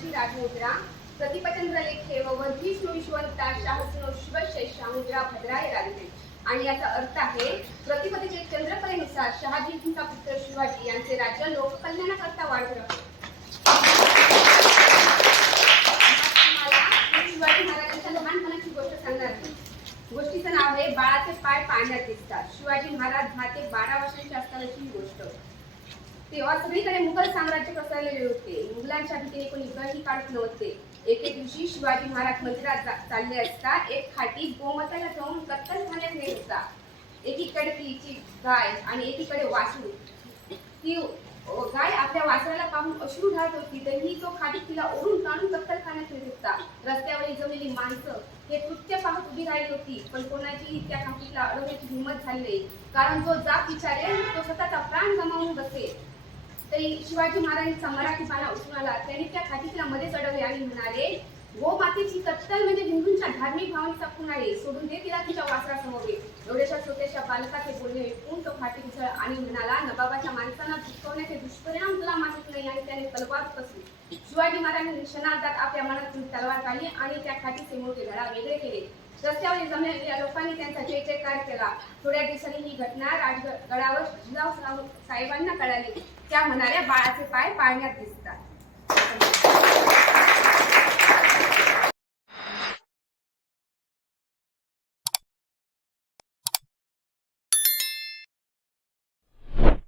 यांची राजमुद्रा प्रतिपचंद्र लेखे व विश्वंता शाहसनो शिवशेषा मुद्रा भद्राय राजते आणि याचा अर्थ आहे प्रतिपदेचे चंद्रकलेनुसार शहाजींचा पुत्र शिवाजी यांचे राज्य लोककल्याणाकरता वाढत राहते. शिवाजी महाराजांच्या लहानपणाची गोष्ट सांगणार गोष्टीचं नाव आहे बाळाचे पाय पाण्यात दिसतात. शिवाजी महाराज दहा ते बारा वर्षांचे असतानाची ही गोष्ट. तेव्हा सगळीकडे मुघल साम्राज्य पसरलेले होते. मुघलांच्या भीतीने कोणी युद्धही काढत नव्हते. एके दिवशी शिवाजी महाराज मंदिरात चालले असता एक खाटी गोमाताला जाऊन कत्तल खाण्यात नेत होता. एकीकडे तिची गाय आणि एकीकडे वासरू. ती गाय आपल्या वासराला पाहून अश्रू ढाळत होती. तरीही तो खाटी तिला ओढून ताणून कत्तल खाण्यात नेत होता. रस्त्यावर जमलेली माणसं हे कृत्य पाहत उभी राहिली होती. पण कोणाचीही त्या खाटीला अडवण्याची हिंमत झाली नाही. कारण जो जात विचारेल तो स्वतःचा प्राण गमावून बसेल. तरी शिवाजी महाराज सम्राटी पाना उठून आला त्यांनी त्या खाटीला मध्ये चढवले आणि म्हणाले गो मातेची कत्तल म्हणजे हिंदूंच्या धार्मिक भावनेचा खून आहे सोडून दे तिला तिच्या वासरासमोर एवढ्याशा छोट्याशा बालकाचे बोलणे ऐकून तो खाटी घुसळ आणि म्हणाला नबाबाच्या माणसांना दुखवण्याचे दुष्परिणाम तुला माहीत नाही आणि त्याने तलवार कसली शिवाजी महाराजांनी क्षणार्धात आपल्या मनातून तलवार काढली आणि त्या खाटीचे मोठे धडा वेगळे केले. रस्त्यावर जमलेल्या लोकांनी त्यांचा जय जयकार केला थोड्या दिवसांनी ही घटना राजगडावर साहेबांना कळाली. त्या म्हणाल्या बाळाचे पाय पाळण्यात दिसतात.